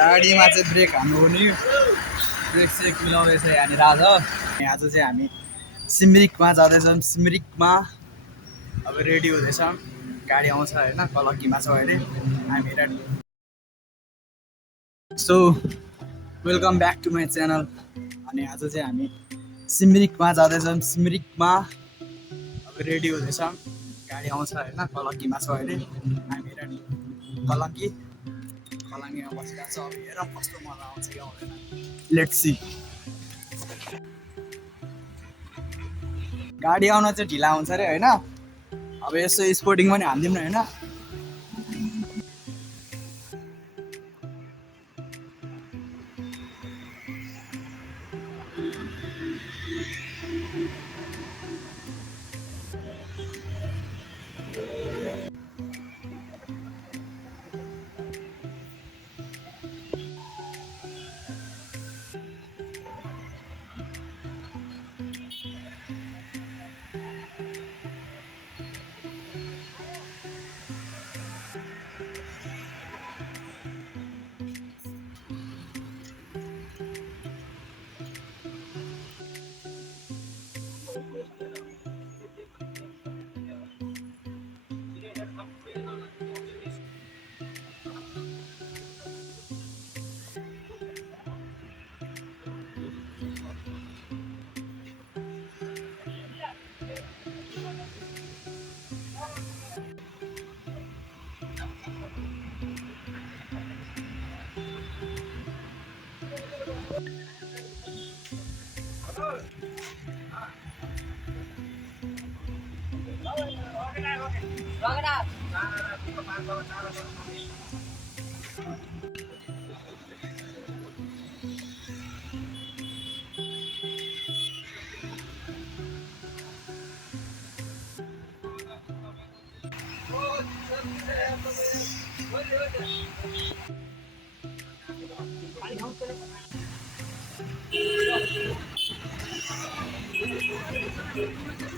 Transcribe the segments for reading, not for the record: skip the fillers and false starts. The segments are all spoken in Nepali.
गाडीमा चाहिँ ब्रेक हान्नु हुने ब्रेक सेक मिलाउँदैछ यहाँनिर आज चाहिँ हामी सिमरिकमा जाँदैछौँ। सिमरिकमा अब रेडी हुँदैछौँ, गाडी आउँछ होइन, कलक्कीमा छ अहिले हामी ready. So welcome back to my channel. अनि आज चाहिँ हामी सिमरिकमा जाँदैछौँ। सिमरिकमा अब रेडी हुँदैछौँ, गाडी आउँछ होइन, कलक्कीमा छ अहिले हामी रेडी। कलङ्गीमा बसिरहेको छ। अब हेरौँ कस्तो मजा आउँछ कि आउँदैन, लेट्स सी। गाडी आउन चाहिँ ढिला हुन्छ अरे होइन, अब यसो स्पोर्टिङ पनि हानिदिउँ न होइन।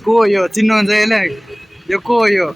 को हो यो, चिन्नुहुन्छ यसलाई? यो को हो यो?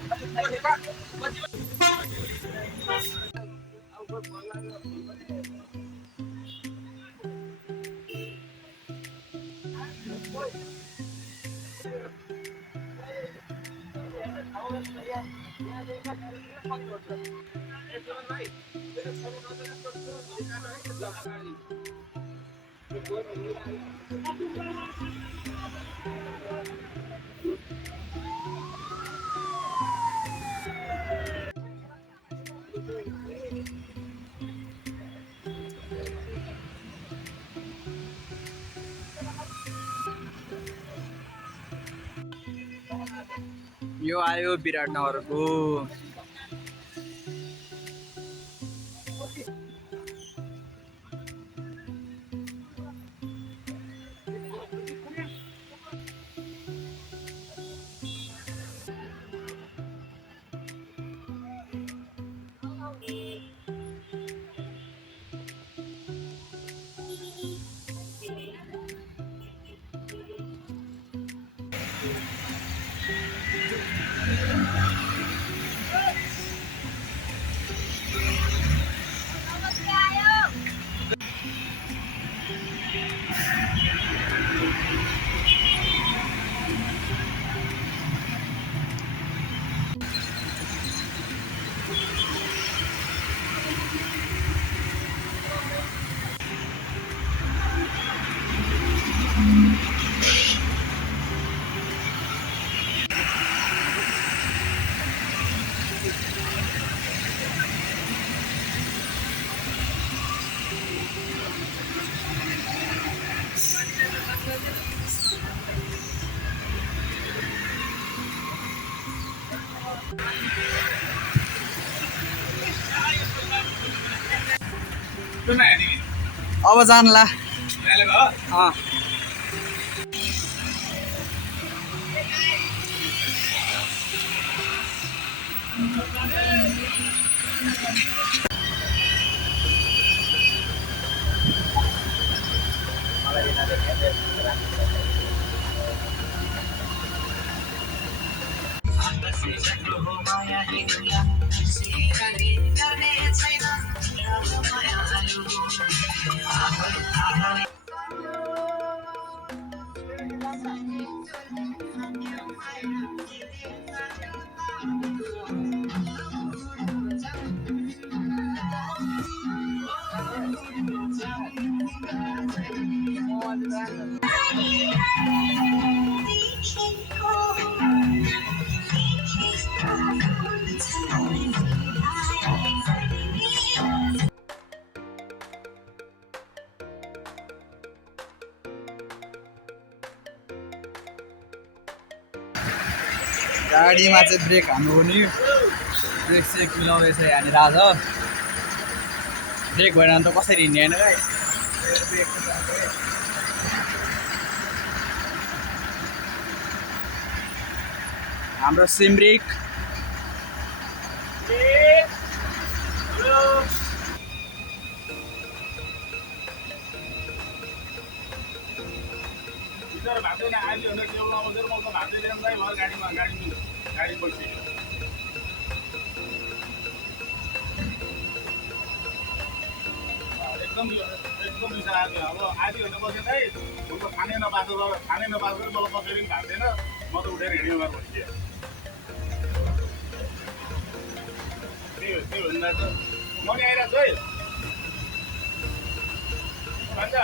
यो आयो विराटनगरको। अब जानला गाडीमा चाहिँ ब्रेक हान्नु हो नि, ब्रेक सेक मिलाउँदैछ यहाँनिर आज। ब्रेक भएन भने त कसरी हिँड्ने होइन भाइ। हाम्रो सिमरिक एकदम बिसा आयो। अब आधी घन्टा बसेँ है, उनको खाने नपाएको मलाई कसरी पनि भाग्दैन। म त उठेर हिँड्यो घर भइसक्यो। त्यही भनिरहेको छ। म नि आइरहेको छु है। भन्छ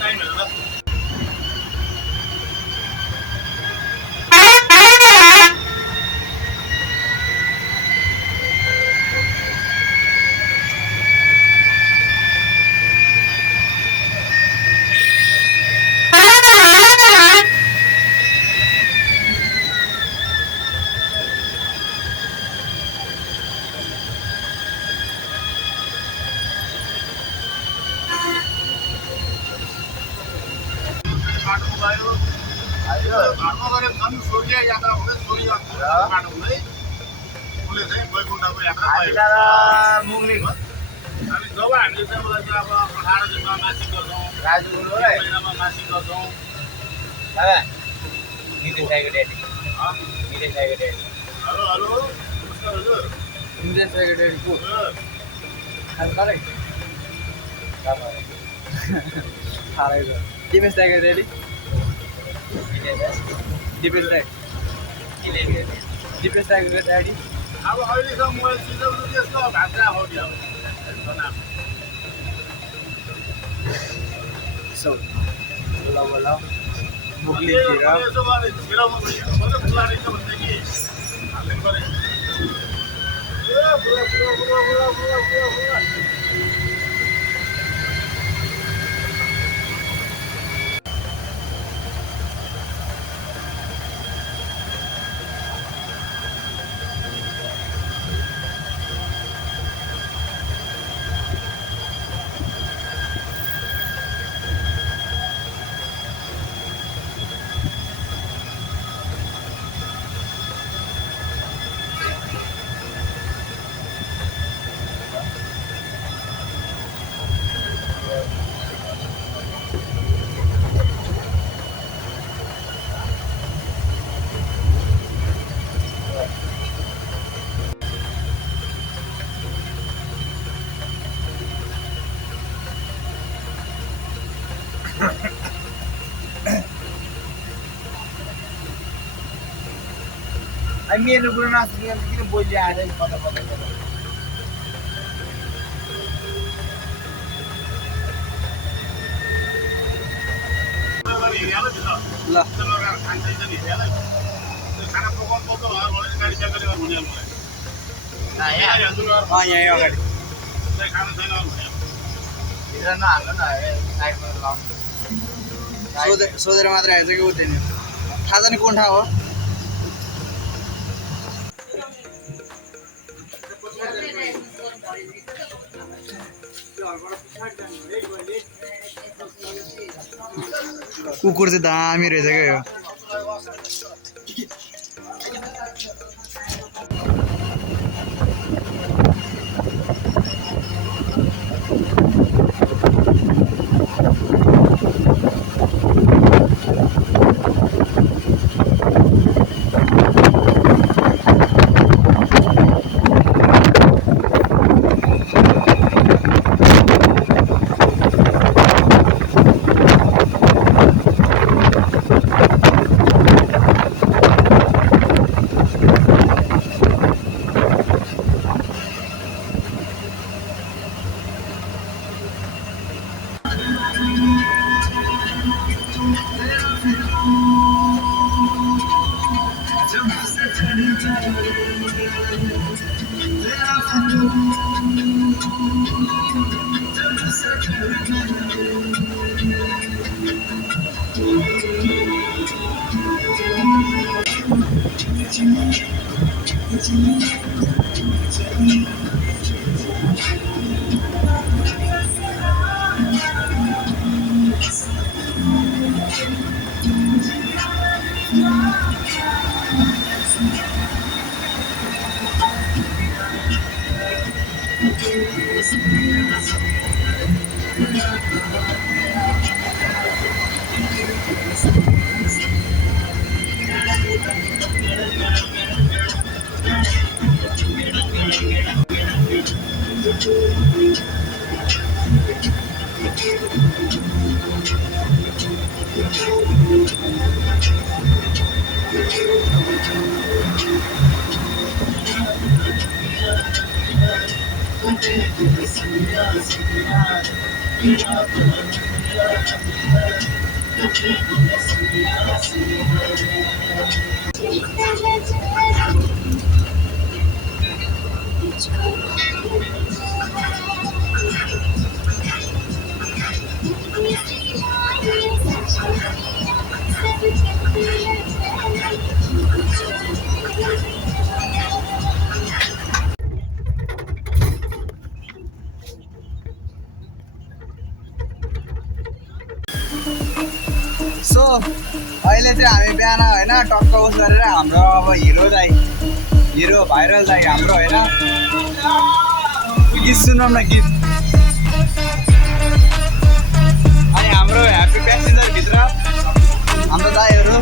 टाइम हेरेर घरमा गएर छन् सूर्य यात्रा हुँदै सूर्य बाटो हुँदै उसले चाहिँ बैकुण्ठको यात्रा मुङ्लिङ हामी जब हामीले चाहिँ उसलाई चाहिँ अब 18 दिनमा मासिक गर्छौँ, महिनामा मासिक गर्छौँ। हेलो हेलो नमस्कार हजुर। नितेश दाइको ड्याडी को? थाहै छ। दिपेश दाइको ड्याडी? दिपेश दाइ दिपेश दाइको ड्याडी? अब अहिलेसम्म मोबाइल सिजन त्यस्तो भाषा हो नि अब सो ल मुगलीतिर यसो गरे छिराउनु पर्यो। म त खुला रहेछ भनेदेखि हाल्नु पर्यो। मेरो कुरो नसुनेर किन बोली आएर पता पता ल खाना पकाउनु पर्छ भने गाडी चेक गरेर भने मलाई यहीँ अगाडि खाना छैन भने भित्र नहाल्नु न साइडमा ल सोधेर मात्रै आएछ कि उठ्दैन थाहा छ नि कुन ठाउँ हो कुकुर चाहिँ दामी रहेछ क्या यो सो अहिले चाहिँ हामी बिहान होइन टक्क उस गरेर हाम्रो अब हिरो भाइरल दाइ हाम्रो होइन गीत सुनौँ न गीत अनि हाम्रो ह्याप्पी प्यासेन्जरभित्र हाम्रो दाइहरू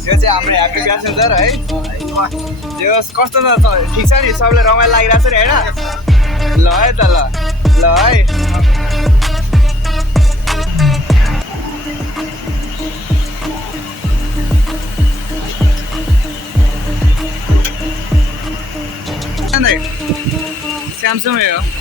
यो चाहिँ हाम्रो ह्याप्पी प्यासेन्जर है यो कस्तो छ ठिक छ नि सबले रमाइलो लागिरहेको छ नि होइन ल है त ल है स्यामसङ हो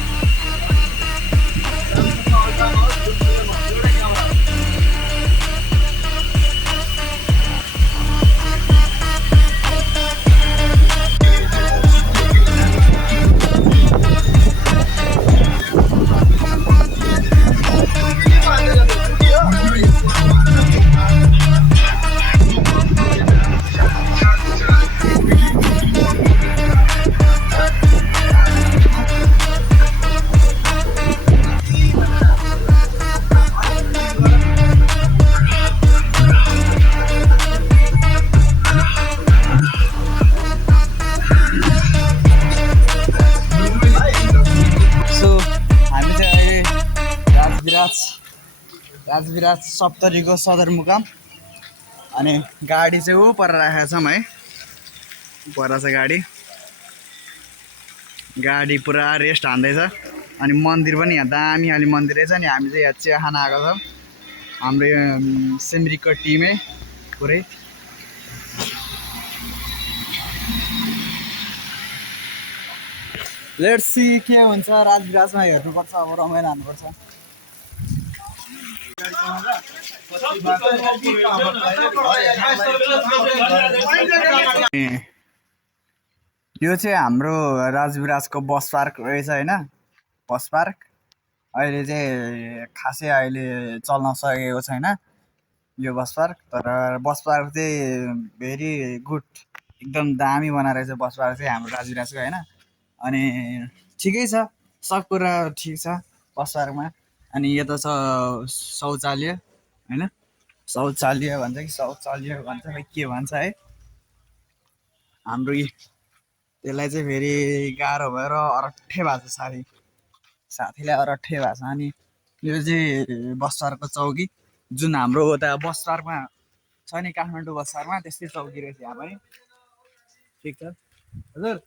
राजविराज सप्तरीको सदरमुकाम अनि गाडी चाहिँ ऊ पर राखेका छौँ है पर छ गाडी गाडी पुरा रेस्ट हान्दैछ अनि मन्दिर पनि यहाँ दामी खाले मन्दिर रहेछ नि हामी चाहिँ यहाँ चिया खान आएको छौँ हाम्रो यो सिमरिकको टिमै पुरै लेट्स सी के हुन्छ राजविराजमा हेर्नुपर्छ अब रमाइलो हान्नुपर्छ यो चाहिँ हाम्रो राजविराजको बस पार्क रहेछ होइन बस पार्क अहिले चाहिँ खासै अहिले चल्न सकेको छैन यो बस पार्क तर बस पार्क चाहिँ भेरी गुड एकदम दामी बनाएर रहेछ बस पार्क चाहिँ हाम्रो राजविराजको होइन अनि ठिकै छ सब कुरा ठिक छ बस पार्कमा अनि यो त छ शौचालय होइन शौचालय भन्छ कि शौचालय भन्छ खै के भन्छ है हाम्रो त्यसलाई चाहिँ फेरि गाह्रो भएर अरट्ठै भएको छ साथीलाई अरट्ठै भएको छ अनि यो चाहिँ बस पार्कको चौकी जुन हाम्रो उता बस पार्कमा छ नि काठमाडौँ बस पार्कमा त्यस्तै चौकी रहेछ यहाँ पनि ठिक छ हजुर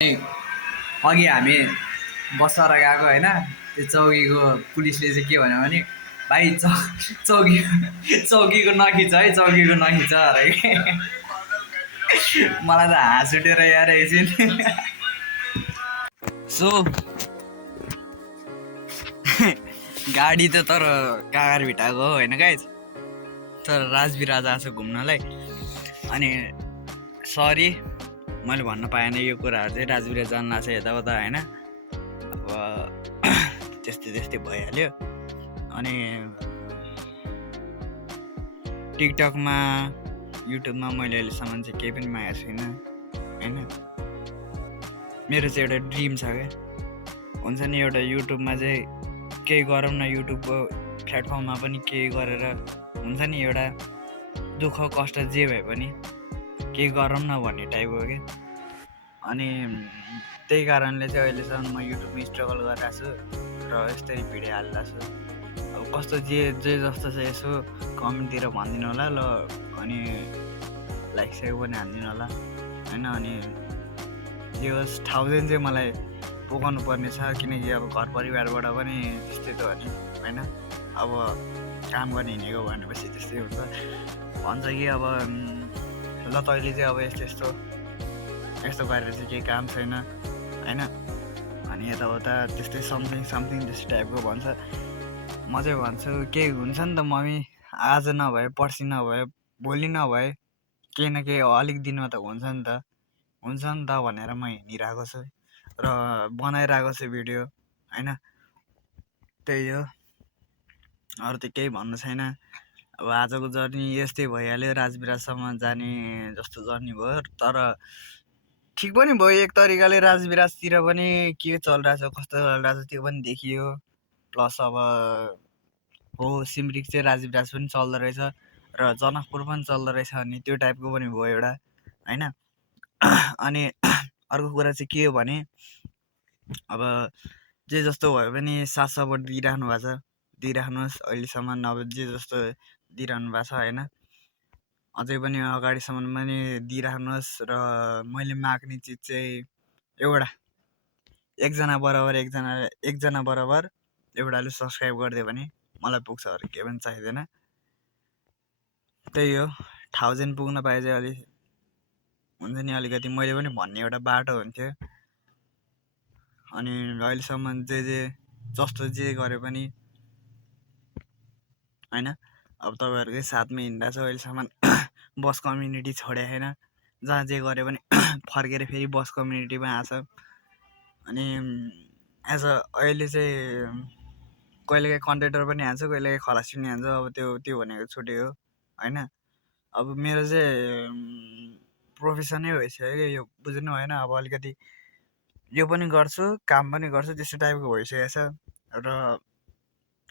अघि हामी बस पार्क गएको होइन त्यो चौकीको पुलिसले चाहिँ के भन्यो भने भाइ चौकीको नखिच है चौकीको नखिच अरे मलाई त हाँस उठेर यार एकछिन सो गाडी त तर कागार भिटाएको हो होइन गाइज तर राजविराज आएको छ घुम्नलाई अनि सरी मैले भन्न पाएन यो कुराहरू चाहिँ राजविराज जान लाग्छ यताउता होइन अब त्यस्तै भइहाल्यो अनि टिकटकमा युट्युबमा मैले अहिलेसम्म चाहिँ केही पनि मागेको छुइनँ होइन मेरो चाहिँ एउटा ड्रिम छ क्या हुन्छ नि एउटा युट्युबमा चाहिँ केही गरौँ न युट्युबको प्लेटफर्ममा पनि केही गरेर हुन्छ नि एउटा दुःख कष्ट जे भए पनि केही गरौँ न भन्ने टाइपको क्या अनि त्यही कारणले चाहिँ अहिलेसम्म म युट्युबमा स्ट्रगल गरिरहेको छु र यस्तरी भिडियो हालिरहेको छु अब कस्तो जे जस्तो छ यसो कमेन्टतिर भनिदिनु होला ल अनि लाइक सेयर पनि हानिदिनु होला होइन अनि यो 1000 चाहिँ मलाई पुगाउनु पर्ने छ किनकि अब घर परिवारबाट पनि त्यस्तै त हो नि होइन अब काम गर्ने हिँडेको भनेपछि त्यस्तै हुन्छ भन्छ कि अब ल तैँले चाहिँ अब यस्तो गरेर चाहिँ केही काम छैन होइन अनि यताउता त्यस्तै समथिङ त्यस्तो टाइपको भन्छ म चाहिँ भन्छु केही हुन्छ नि त मम्मी आज नभए पर्सि नभए भोलि नभए केही न केही अलिक दिनमा त हुन्छ नि त भनेर म हिँडिरहेको छु र बनाइरहेको छु भिडियो होइन त्यही हो अरू त केही भन्नु छैन अब आजको जर्नी यस्तै भइहाल्यो राजविराजसम्म जाने जस्तो जर्नी भयो तर ठिक पनि भयो एक तरिकाले राजविराजतिर पनि के चलिरहेछ कस्तो चलिरहेछ त्यो पनि देखियो प्लस अब हो सिमरिक चाहिँ राजविराज पनि चल्दो रहेछ र जनकपुर पनि चल्दो रहेछ अनि त्यो टाइपको पनि भयो एउटा होइन अनि अर्को कुरा चाहिँ के हो भने अब जे जस्तो भयो पनि साथ सपोर्ट दिइराख्नुहोस् अहिलेसम्म अब जे जस्तो दिइरहनु भएको छ होइन अझै पनि अगाडिसम्म पनि दिइराख्नुहोस् र मैले माग्ने चिज चाहिँ एउटा एकजना बराबर एउटाले सब्सक्राइब गरिदियो भने मलाई पुग्छ अरू केही पनि चाहिँदैन त्यही हो 1000 पुग्न पाए चाहिँ अलि हुन्छ नि अलिकति मैले पनि भन्ने एउटा बाटो हुन्थ्यो अनि अहिलेसम्म जस्तो जे गरे पनि होइन अब तपाईँहरूकै साथमा हिँड्दा छ अहिलेसम्म बस कम्युनिटी छोडे छैन जहाँ जे गरे पनि फर्केर फेरि बस कम्युनिटीमा आछ अनि एज अ अहिले चाहिँ कहिलेकाहीँ कन्टेन्टर पनि हान्छु कहिलेकाहीँ खलास पनि हान्छु अब त्यो भनेको छुट्टै हो होइन अब मेरो चाहिँ प्रोफेसनै भइसक्यो यो बुझ्नु होइन अब अलिकति यो पनि गर्छु काम पनि गर्छु त्यस्तो टाइपको भइसकेको छ र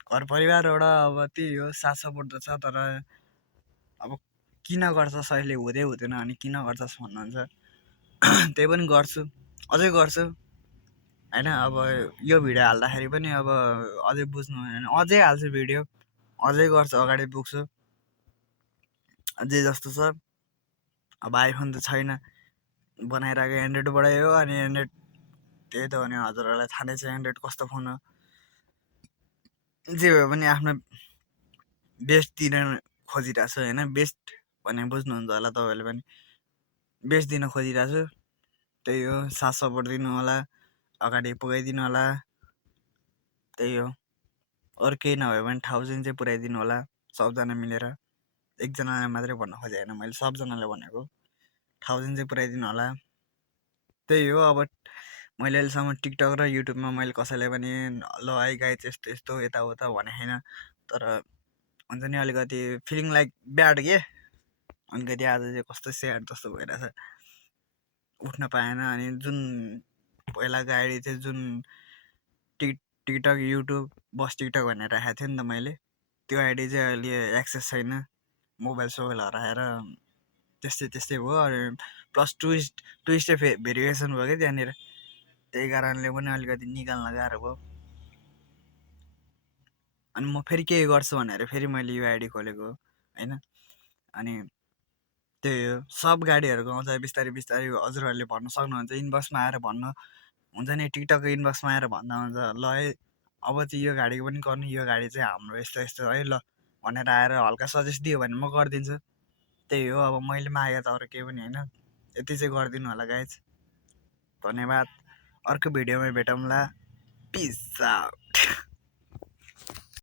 घर परिवारबाट अब त्यही हो साथ सपोर्ट त छ तर अब किन गर्छस् अहिले हुँदैन अनि किन गर्छस् भन्नुहुन्छ त्यही पनि गर्छु अझै गर्छु होइन अब यो भिडियो हाल्दाखेरि पनि अब अझै बुझ्नु होइन अझै हाल्छु भिडियो अझै गर्छु अगाडि पुग्छु जे जस्तो छ अब आइफोन त छैन, बनाइरहेको एन्ड्रोइडबाटै हो। अनि एन्ड्रोइड त्यही त हो नि, हजुरहरूलाई थाहा नै छ एन्ड्रोइड कस्तो फोन हो। जे भए पनि आफ्नो बेस्ट दिन खोजिरहेको छु होइन, बेस्ट भने बुझ्नुहुन्छ होला तपाईँहरूले पनि, बेस्ट दिन खोजिरहेको छु। त्यही हो, साथ सपोर्ट दिनु होला, अगाडि पुगाइदिनु होला, त्यही हो। अरू केही नभए पनि 1000 चाहिँ पुऱ्याइदिनु होला सबजना मिलेर। एकजनाले मात्रै भन्न खोजेँ होइन, मैले सबजनाले भनेको। 1000 चाहिँ पुऱ्याइदिनु होला, त्यही हो। अब मैले अहिलेसम्म टिकटक र युट्युबमा मैले कसैलाई पनि ल है गाइज यस्तो यस्तो यताउता भने छैन। तर हुन्छ नि अलिकति फिलिङ लाइक ब्याड के, अलिकति आज चाहिँ कस्तो स्याड जस्तो भइरहेछ, उठ्न पाएन। अनि जुन पहिलाको आइडी थियो, जुन टिकटक युट्युब बस टिकटक भनेर राखेको थिएँ नि त मैले, त्यो आइडी चाहिँ अहिले एक्सेस छैन, मोबाइल सोबाइल हराएर त्यस्तै त्यस्तै भयो। अनि प्लस टुइस्टै भेरिफिकेसन भयो क्या त्यहाँनिर, त्यही कारणले पनि अलिकति निकाल्न गाह्रो भयो। अनि म फेरि के गर्छु भनेर फेरि मैले यो आइडी खोलेको होइन। अनि त्यही हो, सब गाडीहरूको आउँछ बिस्तारै बिस्तारै, हजुरहरूले भन्न सक्नुहुन्छ, इनबक्समा आएर भन्न हुन्छ नि, टिकटकको इनबक्समा आएर भन्दा हुन्छ ल है अब चाहिँ यो गाडीको पनि गर्नु, यो गाडी चाहिँ हाम्रो यस्तो यस्तो है ल भनेर आएर हल्का सजेस्ट दियो भने म गरिदिन्छु। त्यही हो, अब मैले मागेको त अरू केही पनि होइन। यति चाहिँ गरिदिनु होला गाइज, धन्यवाद। अर्को भिडियोमा भेटौँला, पिस आउट।